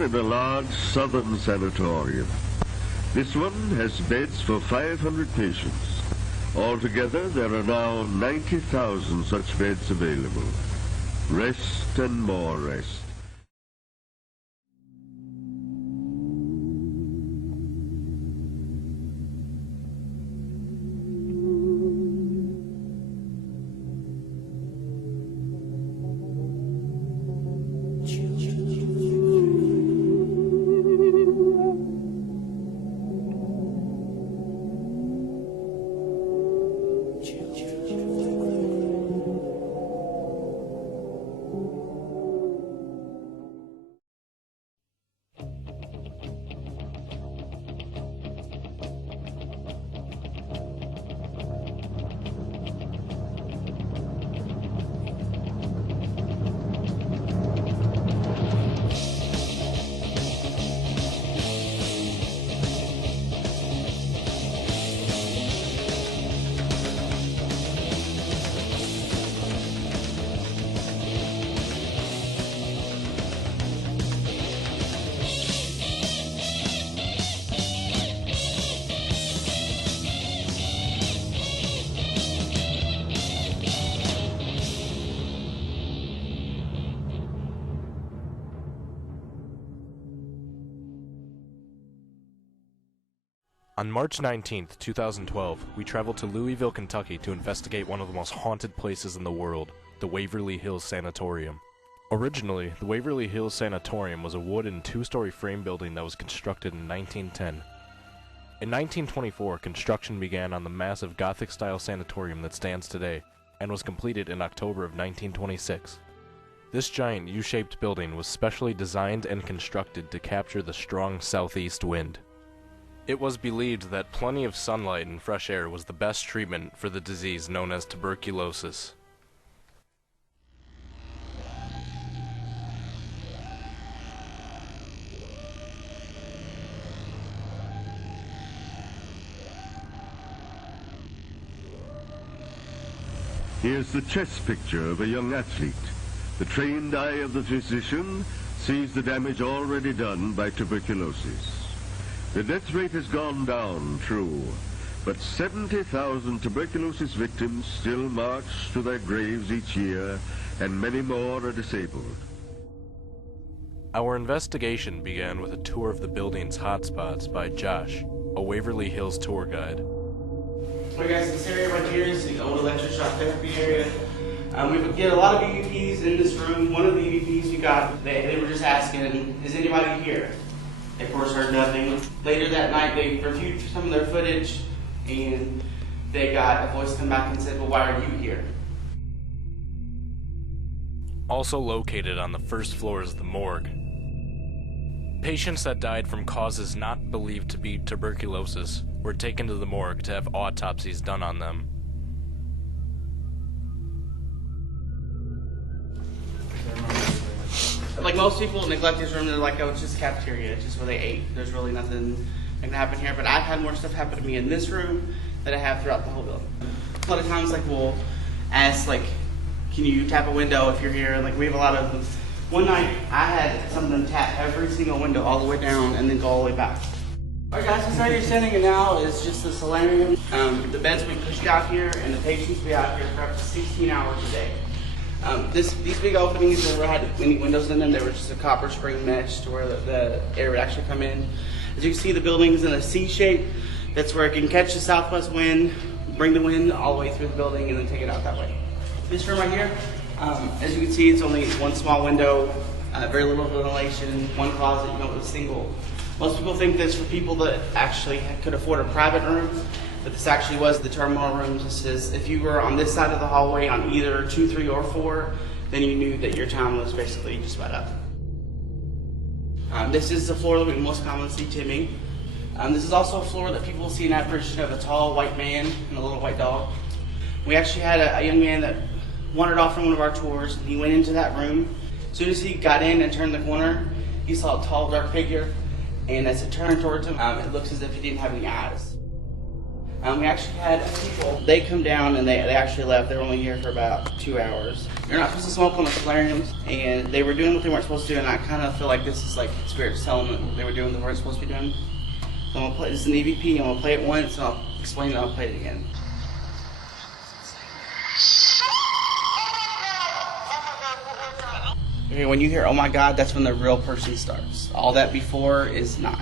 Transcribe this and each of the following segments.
born in a large southern sanatorium. This one has beds for 500 patients. Altogether, there are now 90,000 such beds available. Rest and more rest. On March 19, 2012, we traveled to Louisville, Kentucky to investigate one of the most haunted places in the world, the Waverly Hills Sanatorium. Originally, the Waverly Hills Sanatorium was a wooden two-story frame building that was constructed in 1910. In 1924, construction began on the massive Gothic-style sanatorium that stands today, and was completed in October of 1926. This giant U-shaped building was specially designed and constructed to capture the strong southeast wind. It was believed that plenty of sunlight and fresh air was the best treatment for the disease known as tuberculosis. Here's the chest picture of a young athlete. The trained eye of the physician sees the damage already done by tuberculosis. The death rate has gone down, true, but 70,000 tuberculosis victims still march to their graves each year, and many more are disabled. Our investigation began with a tour of the building's hotspots by Josh, a Waverly Hills tour guide. Alright guys, this area right here is the old electroshock therapy area. We get a lot of EVPs in this room. One of the EVPs we got, they were just asking, is anybody here? They of course heard nothing. Later that night they reviewed some of their footage and they got a voice come back and said, well, why are you here? Also located on the first floor is the morgue. Patients that died from causes not believed to be tuberculosis were taken to the morgue to have autopsies done on them. Like most people neglect this room, they're like, oh, it's just cafeteria, it's just where they ate. There's really nothing that can happen here. But I've had more stuff happen to me in this room than I have throughout the whole building. A lot of times, like, we'll ask, like, can you tap a window if you're here? And, like, we have a lot of them. One night, I had some of them tap every single window all the way down and then go all the way back. Alright guys, this area you're standing in now is just the solarium. The beds we pushed out here and the patients be out here for up to 16 hours a day. These big openings never had any windows in them. They were just a copper spring mesh to where the air would actually come in. As you can see, the building's in a C shape. That's where it can catch the southwest wind, bring the wind all the way through the building, and then take it out that way. This room right here, as you can see, it's only one small window, very little ventilation, one closet, with a single. Most people think this for people that actually could afford a private room, but this actually was the terminal room. This is, if you were on this side of the hallway on either 2, 3, or 4, then you knew that your time was basically just about up. This is the floor that we most commonly see Timmy. This is also a floor that people see an apparition of a tall white man and a little white dog. We actually had a young man that wandered off from one of our tours, and he went into that room. As soon as he got in and turned the corner, he saw a tall, dark figure, and as it turned towards him, it looks as if he didn't have any eyes. We actually had people, they come down and they actually left. They were only here for about 2 hours. You're not supposed to smoke on the solariums, and they were doing what they weren't supposed to do, and I kind of feel like this is like spirits telling them what they were doing, they weren't supposed to be doing. So I'm going to play, this is an EVP, I'm going to play it once, and I'll explain it, I'll play it again. Okay, when you hear, oh my God, that's when the real person starts. All that before is not.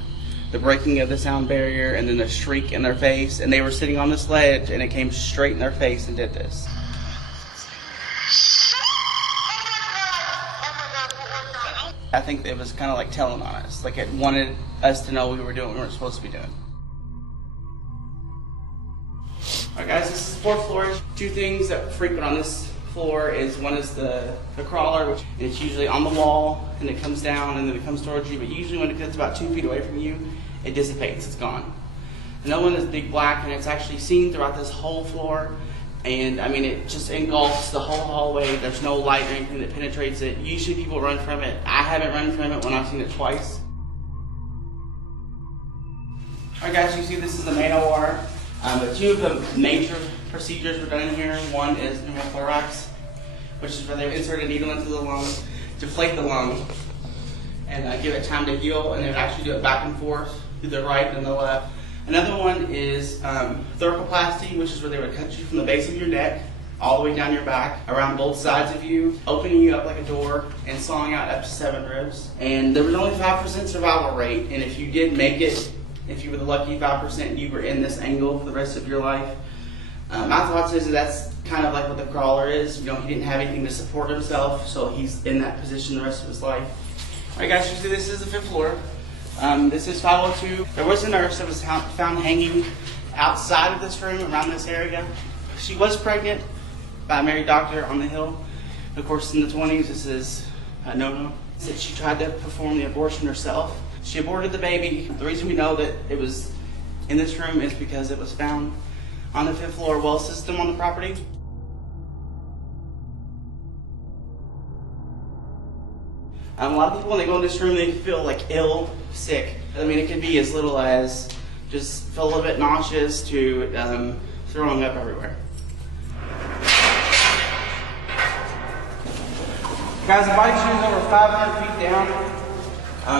The breaking of the sound barrier and then the shriek in their face, and they were sitting on this ledge and it came straight in their face and did this. I think it was kind of like telling on us, like it wanted us to know we were doing what we weren't supposed to be doing. Alright guys, this is the 4th floor. 2 things that frequent on this floor is one is the crawler, which it's usually on the wall and it comes down and then it comes towards you, but usually when it gets about 2 feet away from you, it dissipates, it's gone. Another one is big black, and it's actually seen throughout this whole floor, and I mean it just engulfs the whole hallway. There's no light or anything that penetrates it. Usually people run from it. I haven't run from it when I've seen it twice. Alright guys, you see this is the main OR. But 2 of the major procedures were done in here. One is pneumothorax, which is where they insert a needle into the lung, deflate the lung, and give it time to heal, and they would actually do it back and forth to the right and the left. Another one is thoracolplasty, which is where they would cut you from the base of your neck all the way down your back, around both sides of you, opening you up like a door and sawing out up to 7 ribs. And there was only 5% survival rate, and if you did make it, if you were the lucky 5%, you were in this angle for the rest of your life. My thoughts is that's kind of like what the crawler is. You know, he didn't have anything to support himself, so he's in that position the rest of his life. Alright guys, you see this is the 5th floor. This is 502. There was a nurse that was found hanging outside of this room, around this area. She was pregnant by a married doctor on the hill. Of course, in the 20s, this is a no-no. Said she tried to perform the abortion herself. She aborted the baby. The reason we know that it was in this room is because it was found on the 5th floor well system on the property. A lot of people, when they go in this room, they feel like ill, sick. I mean, it could be as little as just feel a little bit nauseous to throwing up everywhere. Guys, the body chute is over 500 feet down.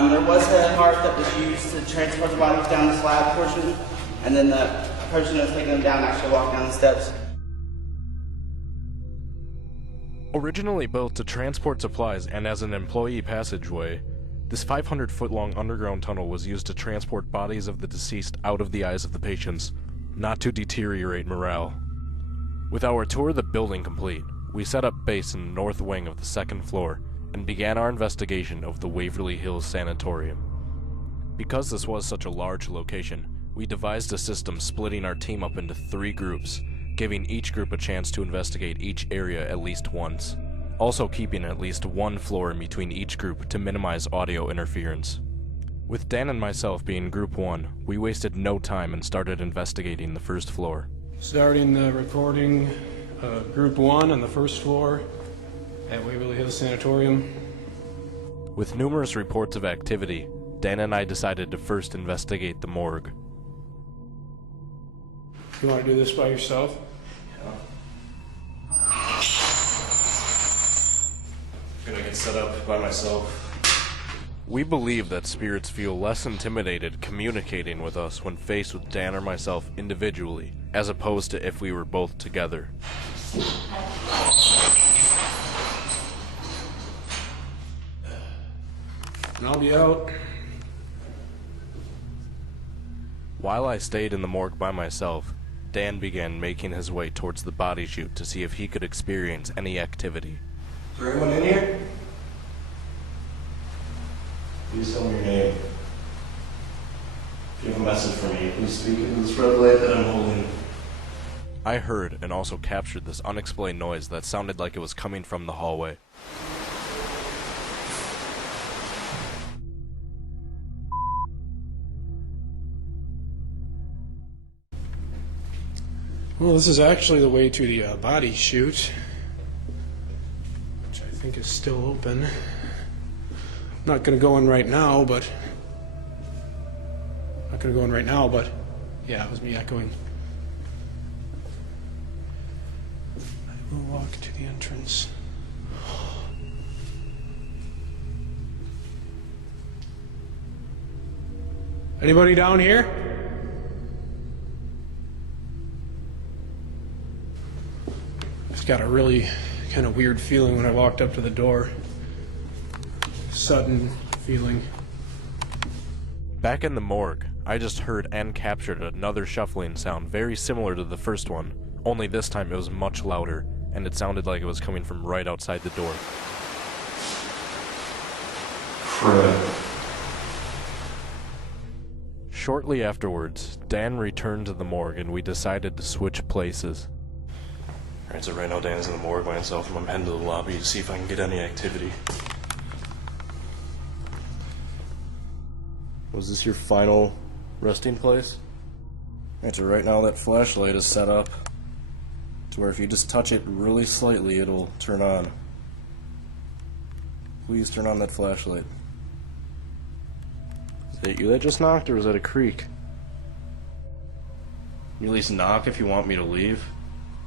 There was a cart that was used to transport the bodies down the slab portion, and then the person that was taking them down actually walked down the steps. Originally built to transport supplies and as an employee passageway, this 500-foot-long underground tunnel was used to transport bodies of the deceased out of the eyes of the patients, not to deteriorate morale. With our tour of the building complete, we set up base in the north wing of the 2nd floor and began our investigation of the Waverly Hills Sanatorium. Because this was such a large location, we devised a system splitting our team up into 3 groups, giving each group a chance to investigate each area at least once, also keeping at least 1 floor in between each group to minimize audio interference. With Dan and myself being Group 1, we wasted no time and started investigating the 1st floor. Starting the recording of Group 1 on the 1st floor at Waverly Hills Sanatorium. With numerous reports of activity, Dan and I decided to first investigate the morgue. You want to do this by yourself? Gonna get set up by myself. We believe that spirits feel less intimidated communicating with us when faced with Dan or myself individually, as opposed to if we were both together. And I'll be out. While I stayed in the morgue by myself, Dan began making his way towards the body chute to see if he could experience any activity. Is there anyone in here? Please tell me your name. If you have a message for me, please speak into this red light that I'm holding. I heard and also captured this unexplained noise that sounded like it was coming from the hallway. Well, this is actually the way to the body chute, which I think is still open. I'm not going to go in right now, but yeah, it was me echoing. We'll walk to the entrance. Anybody down here? Just got a really kind of weird feeling when I walked up to the door. Sudden feeling. Back in the morgue, I just heard and captured another shuffling sound very similar to the first one, only this time it was much louder, and it sounded like it was coming from right outside the door. Fred. Shortly afterwards, Dan returned to the morgue and we decided to switch places. Alright, so right now Dan's in the morgue by himself, and I'm heading to the lobby to see if I can get any activity. Was this your final resting place? Alright, so right now that flashlight is set up to where if you just touch it really slightly, it'll turn on. Please turn on that flashlight. Is that you that just knocked, or was that a creak? You at least knock if you want me to leave,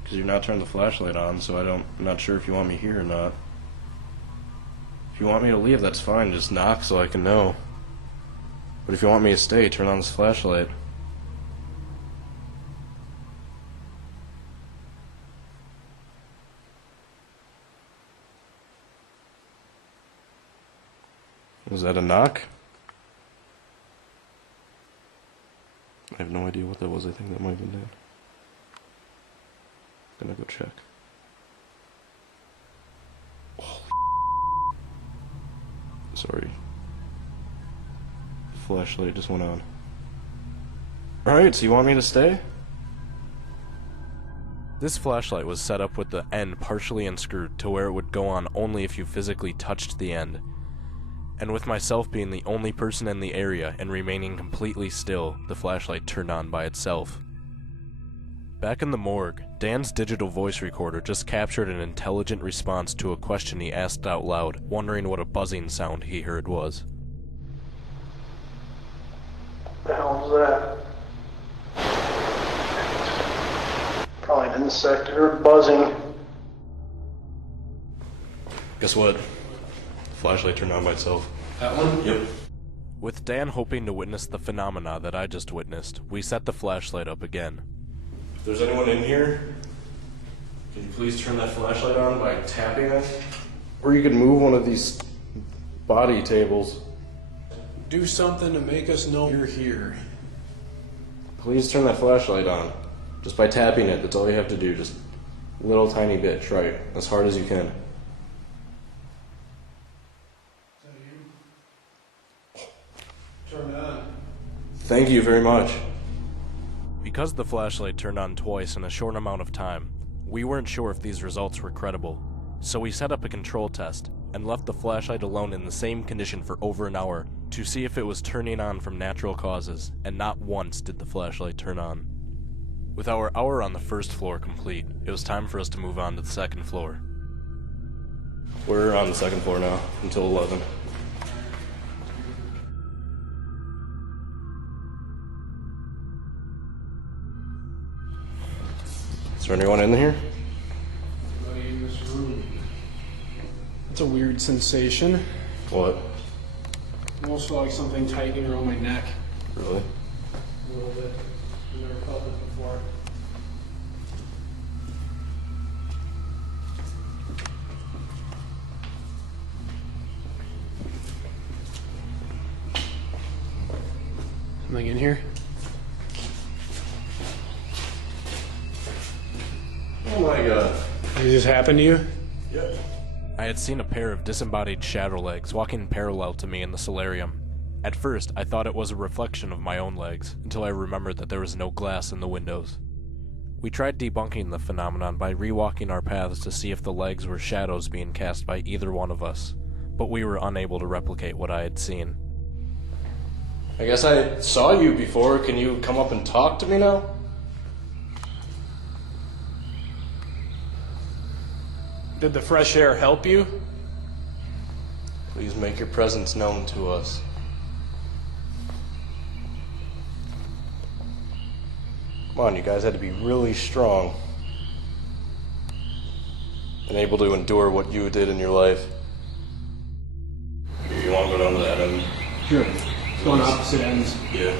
because you're not turning the flashlight on, so I'm not sure if you want me here or not. If you want me to leave, that's fine, just knock so I can know. But if you want me to stay, turn on this flashlight. Was that a knock? I have no idea what that was. I think that might have been Dan. Gonna go check. Oh, sorry. The flashlight just went on. Alright, so you want me to stay? This flashlight was set up with the end partially unscrewed to where it would go on only if you physically touched the end. And with myself being the only person in the area and remaining completely still, the flashlight turned on by itself. Back in the morgue, Dan's digital voice recorder just captured an intelligent response to a question he asked out loud, wondering what a buzzing sound he heard was. What the hell was that? Probably an insect or buzzing. Guess what? Flashlight turned on by itself. That one? Yep. With Dan hoping to witness the phenomena that I just witnessed, we set the flashlight up again. If there's anyone in here, can you please turn that flashlight on by tapping it? Or you could move one of these body tables. Do something to make us know you're here. Please turn that flashlight on. Just by tapping it, that's all you have to do. Just a little tiny bit. Try it. As hard as you can. Turn it on. Thank you very much. Because the flashlight turned on twice in a short amount of time, we weren't sure if these results were credible. So we set up a control test and left the flashlight alone in the same condition for over an hour to see if it was turning on from natural causes, and not once did the flashlight turn on. With our hour on the first floor complete, it was time for us to move on to the second floor. We're on the second floor now, until 11. Is there anyone in here? Nobody in this room. That's a weird sensation. What? Almost felt like something tightening around my neck. Really? A little bit. I've never felt this before. Something in here? Oh my god. Did this happen to you? Yep. I had seen a pair of disembodied shadow legs walking parallel to me in the solarium. At first, I thought it was a reflection of my own legs, until I remembered that there was no glass in the windows. We tried debunking the phenomenon by rewalking our paths to see if the legs were shadows being cast by either one of us, but we were unable to replicate what I had seen. I guess I saw you before. Can you come up and talk to me now? Did the fresh air help you? Please make your presence known to us. Come on, you guys had to be really strong. and able to endure what you did in your life. You want to go down to that end? Sure. It's going opposite ends. Yeah.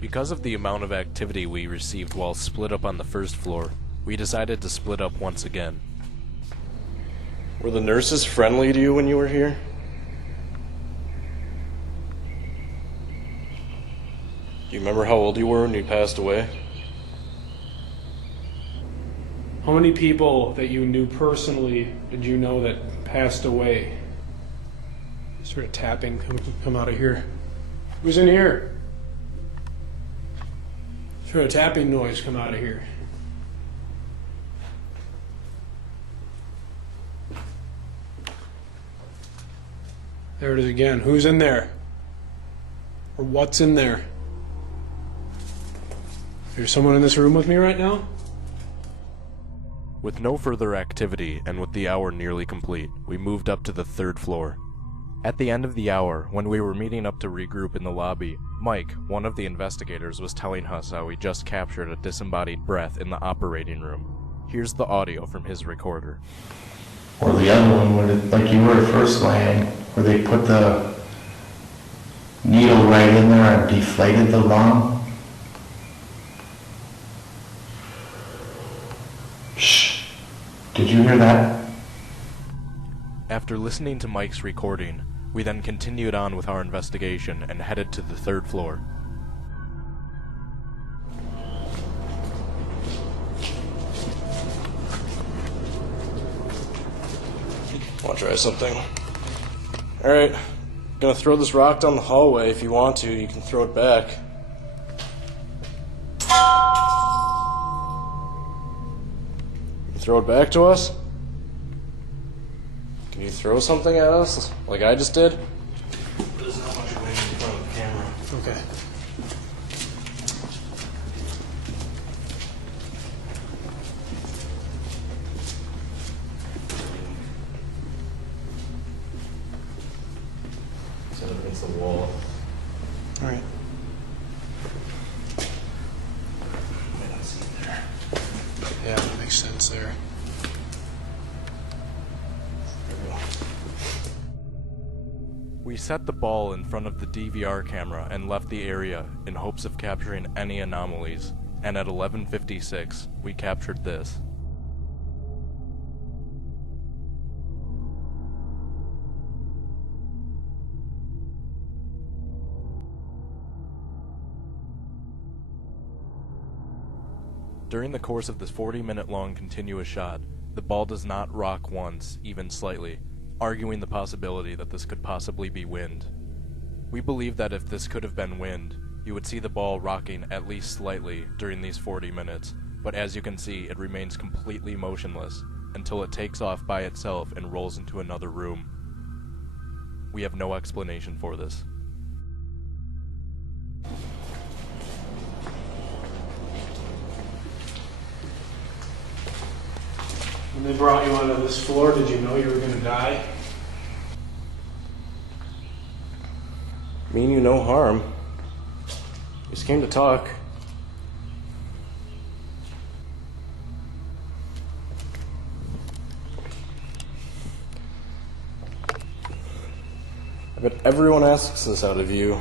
Because of the amount of activity we received while split up on the first floor, we decided to split up once again. Were the nurses friendly to you when you were here? Do you remember how old you were when you passed away? How many people that you knew personally did you know that passed away? Sort of tapping, come out of here. Who's in here? Sort of tapping noise, come out of here. There it is again. Who's in there? Or what's in there? There's someone in this room with me right now? With no further activity, and with the hour nearly complete, we moved up to the third floor. At the end of the hour, when we were meeting up to regroup in the lobby, Mike, one of the investigators, was telling us how he just captured a disembodied breath in the operating room. Here's the audio from his recorder. Or the other one, where like you were first laying, where they put the needle right in there and deflated the lung. Shh. Did you hear that? After listening to Mike's recording, we then continued on with our investigation and headed to the third floor. Want to try something? Alright, gonna throw this rock down the hallway. If you want to, you can throw it back. You throw it back to us? Can you throw something at us, like I just did? There's not much weight in front of the camera. Okay. Set it against the wall. All right. Might not see it there. Yeah, that makes sense there. We set the ball in front of the DVR camera and left the area in hopes of capturing any anomalies, and at 11:56, we captured this. During the course of this 40-minute long continuous shot, the ball does not rock once, even slightly, arguing the possibility that this could possibly be wind. We believe that if this could have been wind, you would see the ball rocking at least slightly during these 40 minutes, but as you can see, it remains completely motionless until it takes off by itself and rolls into another room. We have no explanation for this. When they brought you onto this floor, did you know you were going to die? Mean you no harm. Just came to talk. I bet everyone asks this out of you.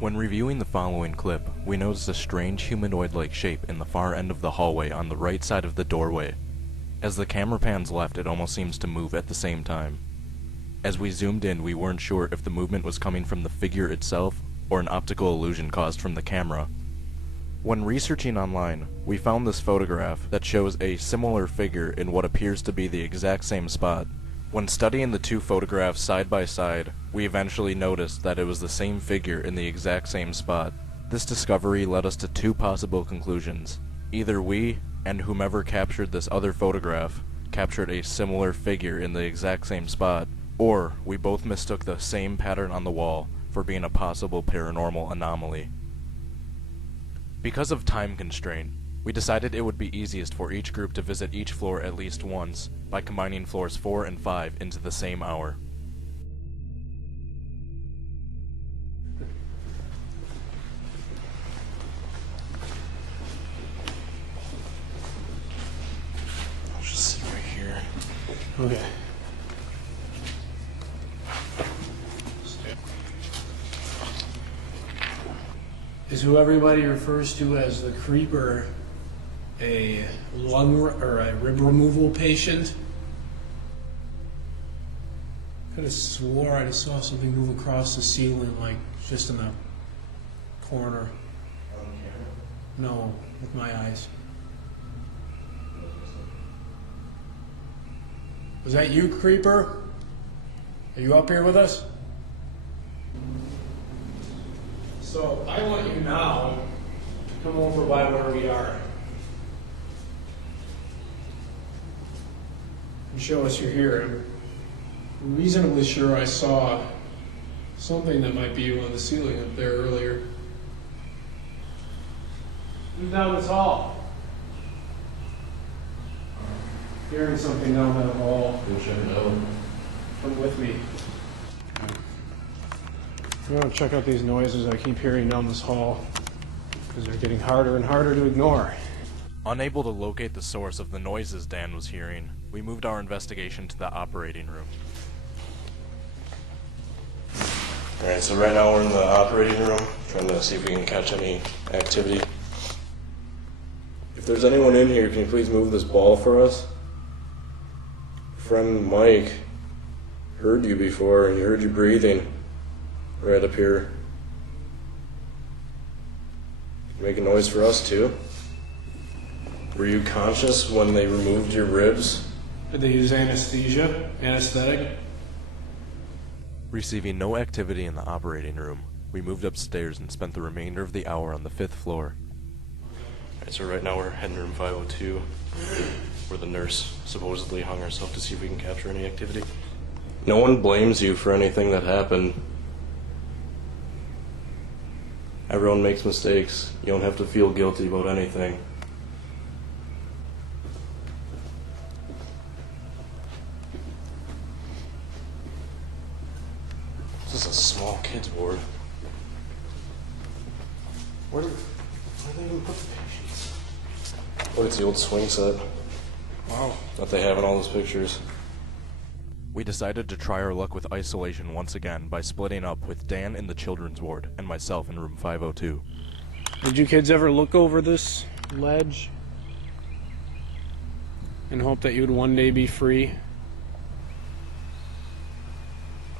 When reviewing the following clip, we noticed a strange humanoid-like shape in the far end of the hallway on the right side of the doorway. As the camera pans left, it almost seems to move at the same time. As we zoomed in, we weren't sure if the movement was coming from the figure itself or an optical illusion caused from the camera. When researching online, we found this photograph that shows a similar figure in what appears to be the exact same spot. When studying the two photographs side by side, we eventually noticed that it was the same figure in the exact same spot. This discovery led us to two possible conclusions. Either we, and whomever captured this other photograph, captured a similar figure in the exact same spot, or we both mistook the same pattern on the wall for being a possible paranormal anomaly. Because of time constraint, we decided it would be easiest for each group to visit each floor at least once by combining floors 4 and 5 into the same hour. Okay. Is who everybody refers to as the creeper a lung or a rib removal patient? I could have swore I just saw something move across the ceiling, like just in the corner. No, with my eyes. Was that you, creeper? Are you up here with us? So I want you now to come over by where we are and show us you're here. I'm reasonably sure I saw something that might be you on the ceiling up there earlier. Who's down this hall? Hearing something down that hall. You should know. Come with me. I'm going to check out these noises I keep hearing down this hall, because they're getting harder and harder to ignore. Unable to locate the source of the noises Dan was hearing, we moved our investigation to the operating room. Alright, so right now we're in the operating room, trying to see if we can catch any activity. If there's anyone in here, can you please move this ball for us? Friend Mike heard you before, and he heard you breathing right up here. Make a noise for us too. Were you conscious when they removed your ribs? Did they use anesthesia? Anesthetic? Receiving no activity in the operating room, we moved upstairs and spent the remainder of the hour on the 5th floor. Alright, so right now we're heading to room 502, where the nurse supposedly hung herself to see if we can capture any activity. No one blames you for anything that happened. Everyone makes mistakes. You don't have to feel guilty about anything. This is a small kids ward. Where do they even put the patients? What, it's the old swing set. Wow. That they have in all those pictures. We decided to try our luck with isolation once again by splitting up with Dan in the children's ward and myself in room 502. Did you kids ever look over this ledge and hope that you'd one day be free?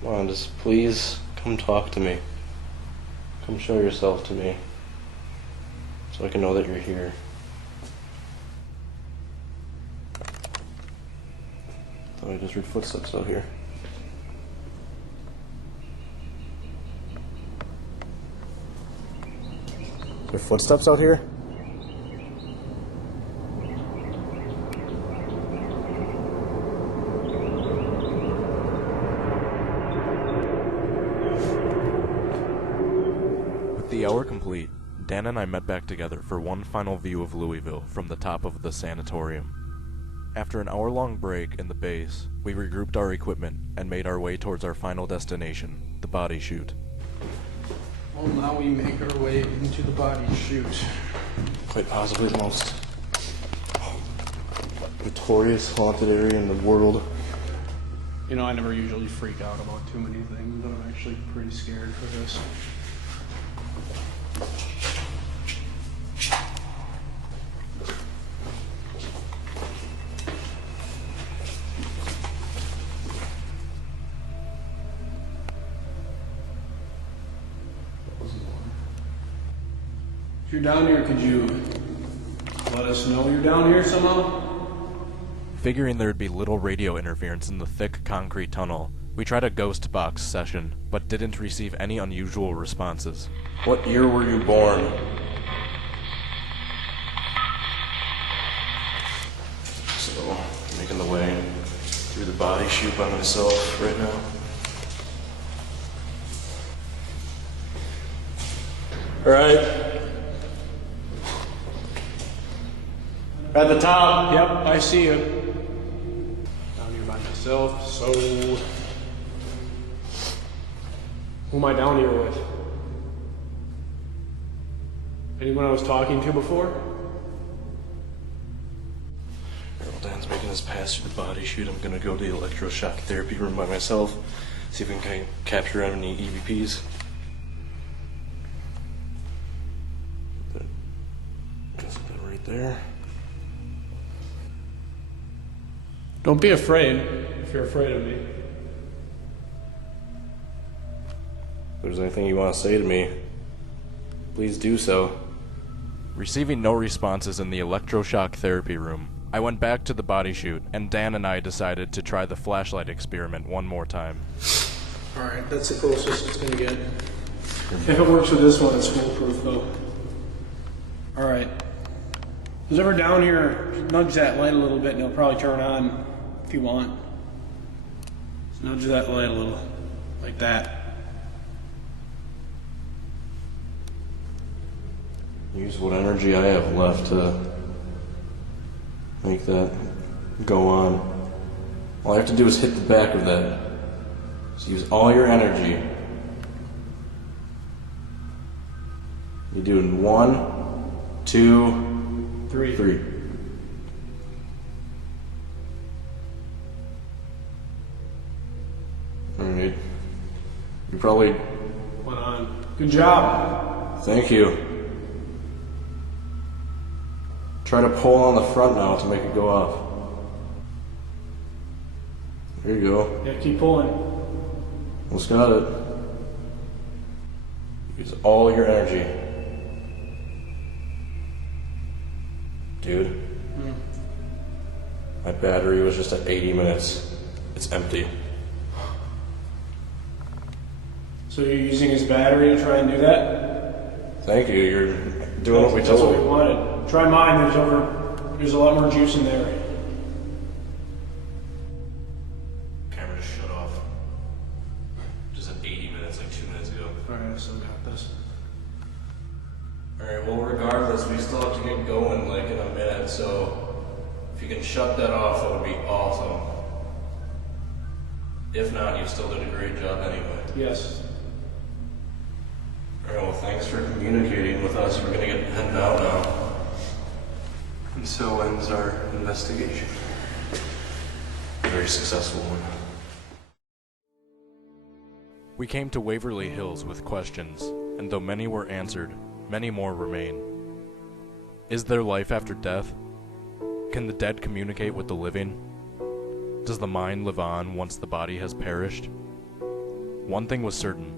Come on, just please come talk to me. Come show yourself to me, so I can know that you're here. Thought I just heard footsteps out here. There are footsteps out here? With the hour complete, Dan and I met back together for one final view of Louisville from the top of the sanatorium. After an hour-long break in the base, we regrouped our equipment and made our way towards our final destination, the body chute. Well, now we make our way into the body chute. Quite possibly the most notorious haunted area in the world. You know, I never usually freak out about too many things, but I'm actually pretty scared for this. If you're down here, could you let us know you're down here somehow? Figuring there'd be little radio interference in the thick concrete tunnel, we tried a ghost box session, but didn't receive any unusual responses. What year were you born? So, making the way through the body chute by myself right now. Alright. At the top. Yep, I see you. Down here by myself, so... Who am I down here with? Anyone I was talking to before? Dan's making has passed through the body chute, I'm gonna go to the electroshock therapy room by myself, see if we can capture any EVPs. Guess that right there. Don't be afraid if you're afraid of me. If there's anything you want to say to me, please do so. Receiving no responses in the electroshock therapy room, I went back to the body chute, and Dan and I decided to try the flashlight experiment one more time. Alright, that's the closest it's gonna get. If it works with this one, it's foolproof though. Alright. Who's ever down here, nudge that light a little bit and it'll probably turn on if you want. Just nudge that light a little, like that. Use what energy I have left to make that go on. All I have to do is hit the back of that. So use all your energy. You're doing 1, 2, 3. Alright. You probably... Went on. Good job. Thank you. Try to pull on the front now to make it go up. There you go. Yeah, keep pulling. Almost got it. Use all your energy. Dude. My battery was just at 80 minutes. It's empty. So you're using his battery to try and do that? Thank you. You're doing what we That's what told we you. wanted. Try mine, there's a lot more juice in there. Camera just shut off. Just at 80 minutes, like 2 minutes ago. Alright, I still got this. Alright, well regardless, we still have to get going like in a minute, so if you can shut that off, that would be awesome. If not, you still did a great job anyway. Yes. Alright, well thanks for communicating with us. We're gonna get heading out now. And so ends our investigation. Very successful one. We came to Waverly Hills with questions, and though many were answered, many more remain. Is there life after death? Can the dead communicate with the living? Does the mind live on once the body has perished? One thing was certain.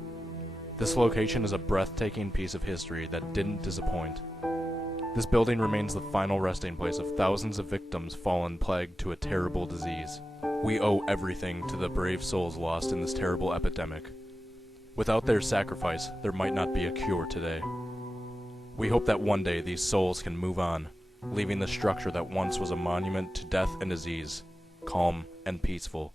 This location is a breathtaking piece of history that didn't disappoint. This building remains the final resting place of thousands of victims fallen plagued to a terrible disease. We owe everything to the brave souls lost in this terrible epidemic. Without their sacrifice, there might not be a cure today. We hope that one day these souls can move on, leaving the structure that once was a monument to death and disease, calm and peaceful.